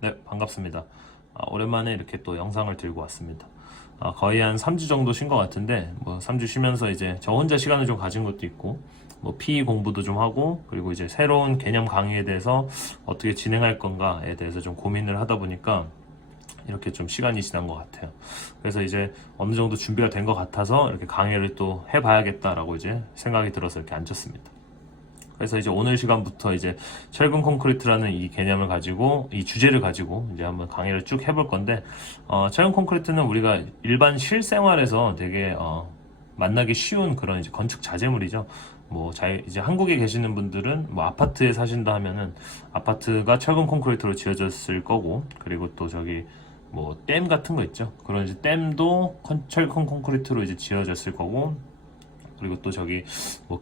네, 반갑습니다. 오랜만에 이렇게 또 영상을 들고 왔습니다. 거의 한 3주 정도 쉰 것 같은데, 3주 쉬면서 이제 저 혼자 시간을 좀 가진 것도 있고, PE 공부도 좀 하고, 그리고 이제 새로운 개념 강의에 대해서 어떻게 진행할 건가에 대해서 좀 고민을 하다 보니까 이렇게 좀 시간이 지난 것 같아요. 그래서 이제 어느 정도 준비가 된 것 같아서 이렇게 강의를 또 해봐야겠다라고 이제 생각이 들어서 이렇게 앉았습니다. 그래서 이제 오늘 시간부터 이제 철근 콘크리트라는 이 개념을 가지고 이 주제를 가지고 이제 한번 강의를 쭉 해볼 건데, 철근 콘크리트는 우리가 일반 실생활에서 되게 만나기 쉬운 그런 이제 건축 자재물이죠. 이제 한국에 계시는 분들은 아파트에 사신다 하면은 아파트가 철근 콘크리트로 지어졌을 거고, 그리고 또 저기 댐 같은 거 있죠. 그런 이제 댐도 철근 콘크리트로 이제 지어졌을 거고, 그리고 또 저기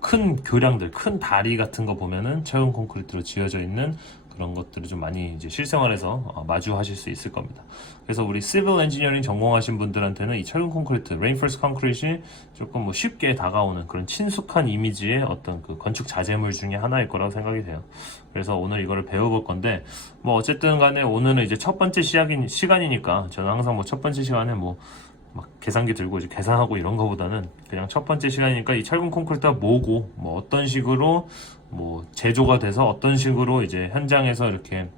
큰 교량들, 큰 다리 같은 거 보면은 철근 콘크리트로 지어져 있는 그런 것들을 좀 많이 이제 실생활에서 마주하실 수 있을 겁니다. 그래서 우리 시빌 엔지니어링 전공하신 분들한테는 이 철근 콘크리트, 레인포스 콘크리트이 조금 쉽게 다가오는 그런 친숙한 이미지의 어떤 그 건축 자재물 중에 하나일 거라고 생각이 돼요. 그래서 오늘 이거를 배워볼 건데, 어쨌든 간에 오늘은 이제 첫 번째 시간이니까 저는 항상 첫 번째 시간에 계산기 들고 이제 계산하고 이런 거보다는 그냥 첫 번째 시간이니까 이 철근 콘크리트가 뭐고 어떤 식으로 제조가 돼서 어떤 식으로 이제 현장에서 이렇게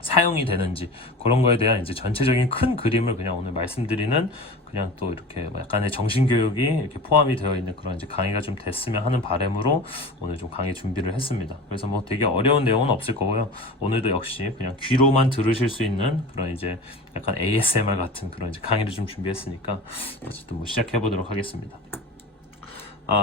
사용이 되는지 그런 거에 대한 이제 전체적인 큰 그림을 그냥 오늘 말씀드리는, 그냥 또 이렇게 약간의 정신교육이 이렇게 포함이 되어 있는 그런 이제 강의가 좀 됐으면 하는 바람으로 오늘 좀 강의 준비를 했습니다. 그래서 되게 어려운 내용은 없을 거고요. 오늘도 역시 그냥 귀로만 들으실 수 있는 그런 이제 약간 ASMR 같은 그런 이제 강의를 좀 준비했으니까 어쨌든 시작해 보도록 하겠습니다.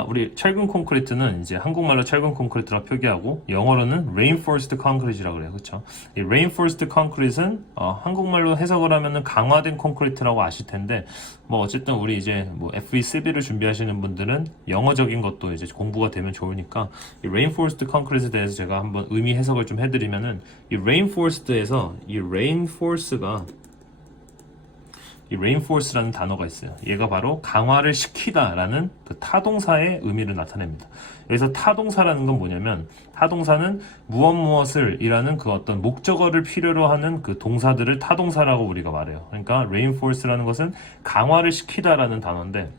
우리 철근 콘크리트는 이제 한국말로 철근 콘크리트라고 표기하고 영어로는 reinforced concrete라고 그래요. 그렇죠? 이 reinforced concrete는 한국말로 해석을 하면은 강화된 콘크리트라고 아실 텐데, 어쨌든 우리 이제 FE4B를 준비하시는 분들은 영어적인 것도 이제 공부가 되면 좋으니까 이 reinforced concrete에 대해서 제가 한번 의미 해석을 좀 해드리면은, 이 reinforced에서 이 reinforce가 이 reinforce라는 단어가 있어요. 얘가 바로 강화를 시키다라는 그 타동사의 의미를 나타냅니다. 여기서 타동사라는 건 뭐냐면, 타동사는 무엇을 이라는 그 어떤 목적어를 필요로 하는 그 동사들을 타동사라고 우리가 말해요. 그러니까 reinforce라는 것은 강화를 시키다라는 단어인데,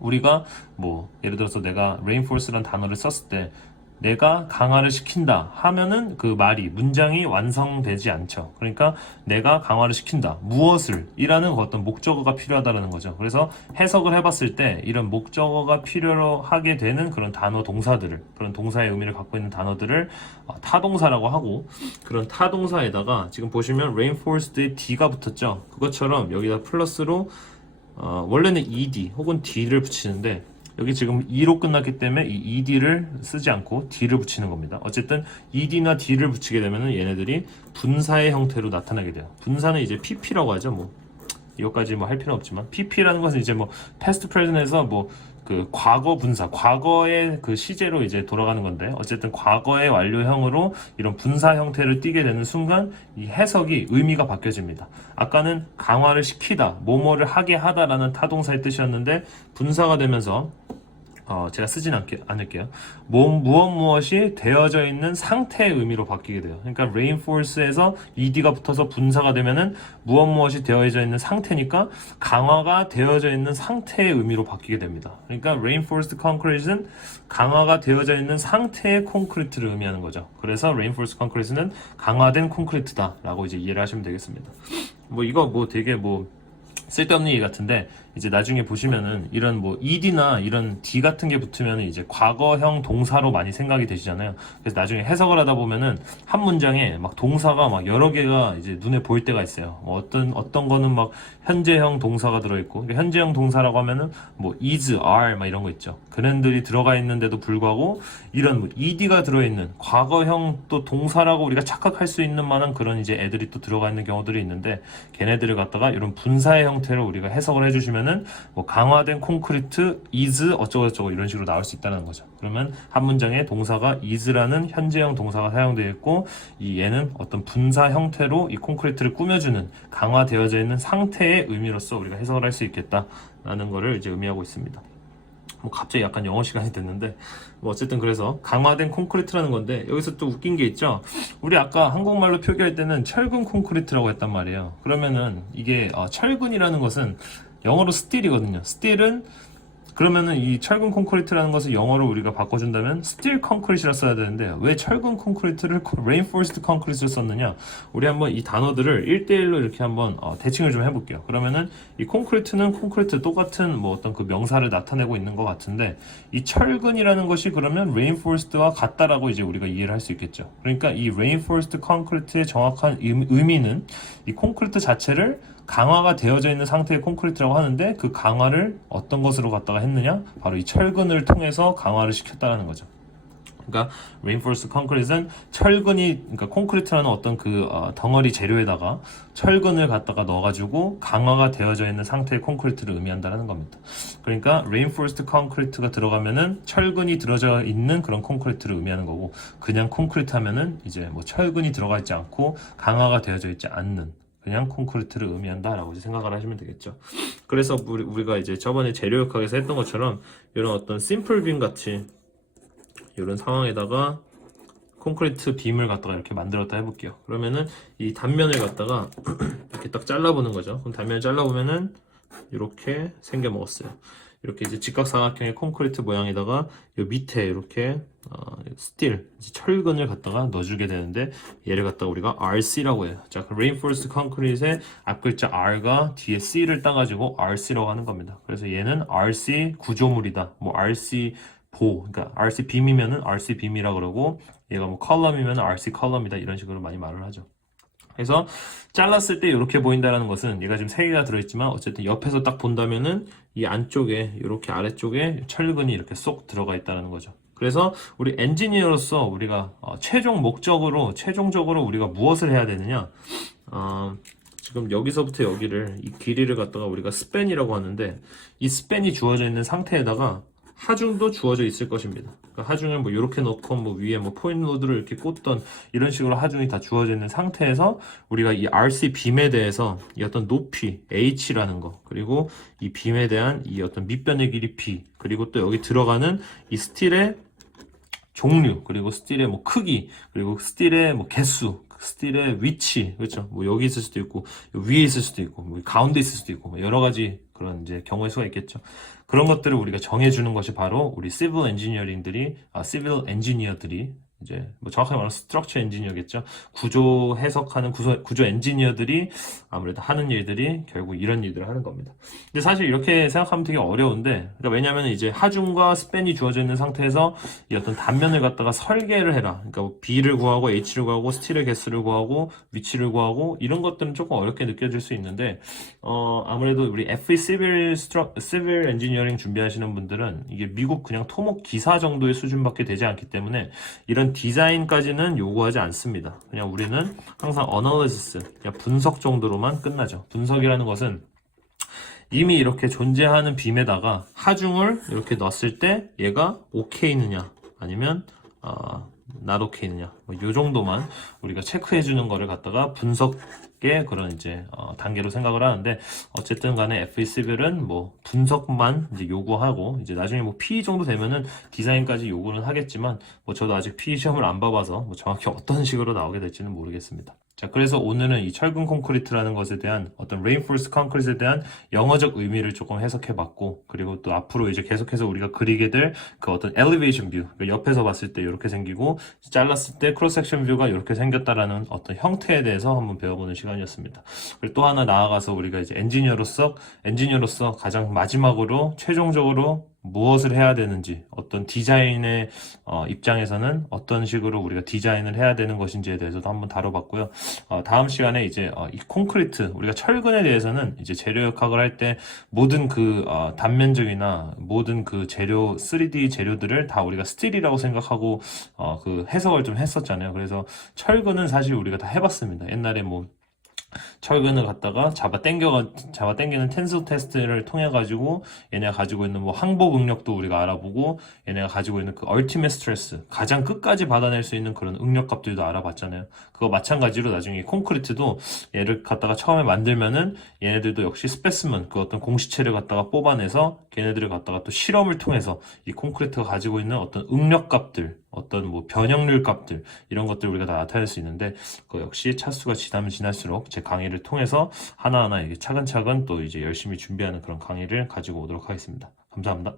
우리가 예를 들어서 내가 reinforce라는 단어를 썼을 때 내가 강화를 시킨다 하면은 그 문장이 완성되지 않죠. 그러니까 내가 강화를 시킨다, 무엇을 이라는 어떤 목적어가 필요하다는 거죠. 그래서 해석을 해봤을 때 이런 목적어가 필요로 하게 되는 그런 단어, 동사들을, 그런 동사의 의미를 갖고 있는 단어들을 타동사라고 하고, 그런 타동사에다가 지금 보시면 reinforced에 D가 붙었죠. 그것처럼 여기다 플러스로 원래는 ED 혹은 D를 붙이는데, 여기 지금 E로 끝났기 때문에 이 ED를 쓰지 않고 D를 붙이는 겁니다. 어쨌든 ED나 D를 붙이게 되면 얘네들이 분사의 형태로 나타나게 돼요. 분사는 이제 PP라고 하죠. 이것까지 할 필요는 없지만, PP라는 것은 이제 past present에서 그 과거 분사, 과거의 그 시제로 이제 돌아가는 건데, 어쨌든 과거의 완료형으로 이런 분사 형태를 띠게 되는 순간 이 해석이 의미가 바뀌어집니다. 아까는 강화를 시키다, 뭐뭐를 하게 하다라는 타동사의 뜻이었는데, 분사가 되면서 제가 쓰진 않을게요. 무엇이 되어져 있는 상태의 의미로 바뀌게 돼요. 그러니까 reinforce에서 ed가 붙어서 분사가 되면은 무엇이 되어져 있는 상태니까 강화가 되어져 있는 상태의 의미로 바뀌게 됩니다. 그러니까 reinforced concrete는 강화가 되어져 있는 상태의 콘크리트를 의미하는 거죠. 그래서 reinforced concrete는 강화된 콘크리트다라고 이제 이해를 하시면 되겠습니다. 이거 되게 쓸데없는 얘기 같은데, 이제 나중에 보시면은 이런 ed나 이런 d 같은 게 붙으면 이제 과거형 동사로 많이 생각이 되시잖아요. 그래서 나중에 해석을 하다 보면은 한 문장에 동사가 여러 개가 이제 눈에 보일 때가 있어요. 어떤 거는 현재형 동사가 들어있고, 그러니까 현재형 동사라고 하면은 is, are 이런 거 있죠. 그런들이 들어가 있는데도 불구하고 이런 ed가 들어있는 과거형 또 동사라고 우리가 착각할 수 있는 만한 그런 이제 애들이 또 들어가 있는 경우들이 있는데, 걔네들을 갖다가 이런 분사의 형태로 우리가 해석을 해주시면은 강화된 콘크리트 is 어쩌고저쩌고 이런 식으로 나올 수 있다는 거죠. 그러면 한 문장에 동사가 is라는 현재형 동사가 사용되어 있고, 얘는 어떤 분사 형태로 이 콘크리트를 꾸며주는 강화되어져 있는 상태의 의미로서 우리가 해석을 할 수 있겠다라는 거를 이제 의미하고 있습니다. 뭐 갑자기 약간 영어 시간이 됐는데 뭐 어쨌든 그래서 강화된 콘크리트라는 건데 여기서 또 웃긴 게 있죠. 우리 아까 한국말로 표기할 때는 철근 콘크리트라고 했단 말이에요. 그러면은 이게 철근이라는 것은 영어로 스틸이거든요. 스틸은 그러면은 이 철근 콘크리트라는 것을 영어로 우리가 바꿔준다면 스틸 콘크리트라 써야 되는데 왜 철근 콘크리트를 reinforced concrete를 썼느냐? 우리 한번 이 단어들을 1대1로 이렇게 한번 대칭을 좀 해볼게요. 그러면은 이 콘크리트는 콘크리트 똑같은 뭐 어떤 그 명사를 나타내고 있는 것 같은데 이 철근이라는 것이 그러면 reinforced와 같다라고 이제 우리가 이해를 할 수 있겠죠. 그러니까 이 reinforced concrete의 정확한 의미는 이 콘크리트 자체를 강화가 되어져 있는 상태의 콘크리트라고 하는데 그 강화를 어떤 것으로 갖다가 했느냐? 바로 이 철근을 통해서 강화를 시켰다는 거죠. 그러니까 reinforced concrete는 철근이 그러니까 콘크리트라는 어떤 그 덩어리 재료에다가 철근을 갖다가 넣어가지고 강화가 되어져 있는 상태의 콘크리트를 의미한다는 겁니다. 그러니까 reinforced concrete가 들어가면은 철근이 들어져 있는 그런 콘크리트를 의미하는 거고 그냥 콘크리트 하면은 이제 뭐 철근이 들어가 있지 않고 강화가 되어져 있지 않는 그냥 콘크리트를 의미한다라고 생각을 하시면 되겠죠. 그래서 우리가 이제 저번에 재료역학에서 했던 것처럼 이런 어떤 심플 빔 같이 이런 상황에다가 콘크리트 빔을 갖다가 이렇게 만들었다 해볼게요. 그러면은 이 단면을 갖다가 이렇게 딱 잘라보는 거죠. 그럼 단면을 잘라보면은 이렇게 생겨 먹었어요. 이렇게 이제 직각사각형의 콘크리트 모양에다가 이 밑에 이렇게 스틸 철근을 갖다가 넣어주게 되는데 얘를 갖다가 우리가 RC라고 해요. 자, 그 reinforced concrete의 앞글자 R가 뒤에 C를 따가지고 RC라고 하는 겁니다. 그래서 얘는 RC 구조물이다. 뭐 RC 그러니까 RC 빔이면은 RC 빔이라 그러고 얘가 뭐 컬럼이면은 RC 컬럼이다 이런 식으로 많이 말을 하죠. 그래서 잘랐을 때 이렇게 보인다는 것은 얘가 지금 3개가 들어있지만 어쨌든 옆에서 딱 본다면은 이 안쪽에 이렇게 아래쪽에 철근이 이렇게 쏙 들어가 있다는 거죠. 그래서 우리 엔지니어로서 우리가 최종적으로 우리가 무엇을 해야 되느냐? 지금 여기서부터 여기를 이 길이를 갖다가 우리가 스팬이라고 하는데 이 스팬이 주어져 있는 상태에다가 하중도 주어져 있을 것입니다. 그러니까 하중을 뭐 이렇게 넣고 뭐 위에 뭐 포인트 로드를 이렇게 꽂던 이런 식으로 하중이 다 주어져 있는 상태에서 우리가 이 RC 빔에 대해서 이 어떤 높이 H라는 거 그리고 이 빔에 대한 이 어떤 밑변의 길이 B 그리고 또 여기 들어가는 이 스틸의 종류 그리고 스틸의 뭐 크기 그리고 스틸의 뭐 개수 스틸의 위치 그렇죠 뭐 여기 있을 수도 있고 위에 있을 수도 있고 뭐 가운데 있을 수도 있고 뭐 여러 가지 그런 이제 경우의 수가 있겠죠. 그런 것들을 우리가 정해주는 것이 바로 우리 시빌 엔지니어들이 이제 뭐 정확하게 말하면 스트럭처 엔지니어겠죠. 구조 해석하는 구조 엔지니어들이 아무래도 하는 일들이 결국 이런 일들을 하는 겁니다. 근데 사실 이렇게 생각하면 되게 어려운데, 그러니까 왜냐하면 이제 하중과 스팬이 주어져 있는 상태에서 이 어떤 단면을 갖다가 설계를 해라. 그러니까 뭐 B를 구하고 H를 구하고 스틸의 개수를 구하고 위치를 구하고 이런 것들은 조금 어렵게 느껴질 수 있는데, 아무래도 우리 FE 시빌 엔지니어링 준비하시는 분들은 이게 미국 그냥 토목 기사 정도의 수준밖에 되지 않기 때문에 이런 디자인까지는 요구하지 않습니다. 그냥 우리는 항상 어널리시스, 그냥 분석 정도로만 끝나죠. 분석이라는 것은 이미 이렇게 존재하는 빔에다가 하중을 이렇게 넣었을 때 얘가 오케이느냐 아니면 not 오케이느냐 요 정도만 우리가 체크해 주는 거를 갖다가 분석의 그런 이제 단계로 생각을 하는데, 어쨌든 간에 FE11은 뭐 분석만 이제 요구하고 이제 나중에 뭐 PE 정도 되면은 디자인까지 요구는 하겠지만 뭐 저도 아직 PE 시험을 안 봐봐서 뭐 정확히 어떤 식으로 나오게 될지는 모르겠습니다. 자, 그래서 오늘은 이 철근 콘크리트라는 것에 대한 어떤 reinforced concrete에 대한 영어적 의미를 조금 해석해 봤고, 그리고 또 앞으로 이제 계속해서 우리가 그리게 될 그 어떤 elevation view, 그러니까 옆에서 봤을 때 이렇게 생기고 잘랐을 때 크로스 섹션 뷰가 이렇게 생겼다라는 어떤 형태에 대해서 한번 배워보는 시간이었습니다. 그리고 또 하나 나아가서 우리가 이제 엔지니어로서 가장 마지막으로 최종적으로 무엇을 해야 되는지, 어떤 디자인의 입장에서는 어떤 식으로 우리가 디자인을 해야 되는 것인지에 대해서도 한번 다뤄봤고요. 다음 시간에 이제 이 콘크리트, 우리가 철근에 대해서는 이제 재료역학을 할 때 모든 그 단면적이나 모든 그 재료 3D 재료들을 다 우리가 스틸이라고 생각하고 그 해석을 좀 했었잖아요. 그래서 철근은 사실 우리가 다 해봤습니다. 옛날에 뭐 철근을 갖다가 잡아 당기는 텐수 테스트를 통해 가지고 얘네가 가지고 있는 뭐 항복 응력도 우리가 알아보고 얘네가 가지고 있는 그 얼티밋 스트레스 가장 끝까지 받아낼 수 있는 그런 응력 값들도 알아봤잖아요. 그거 마찬가지로 나중에 콘크리트도 얘를 갖다가 처음에 만들면은 얘네들도 역시 스페스먼 그 어떤 공시체를 갖다가 뽑아내서 걔네들을 갖다가 또 실험을 통해서 이 콘크리트가 가지고 있는 어떤 응력 값들 어떤 뭐 변형률 값들 이런 것들 우리가 다 나타낼 수 있는데 그 역시 차수가 지나면 지날수록 제 강의를 통해서 하나하나 이게 차근차근 또 이제 열심히 준비하는 그런 강의를 가지고 오도록 하겠습니다. 감사합니다.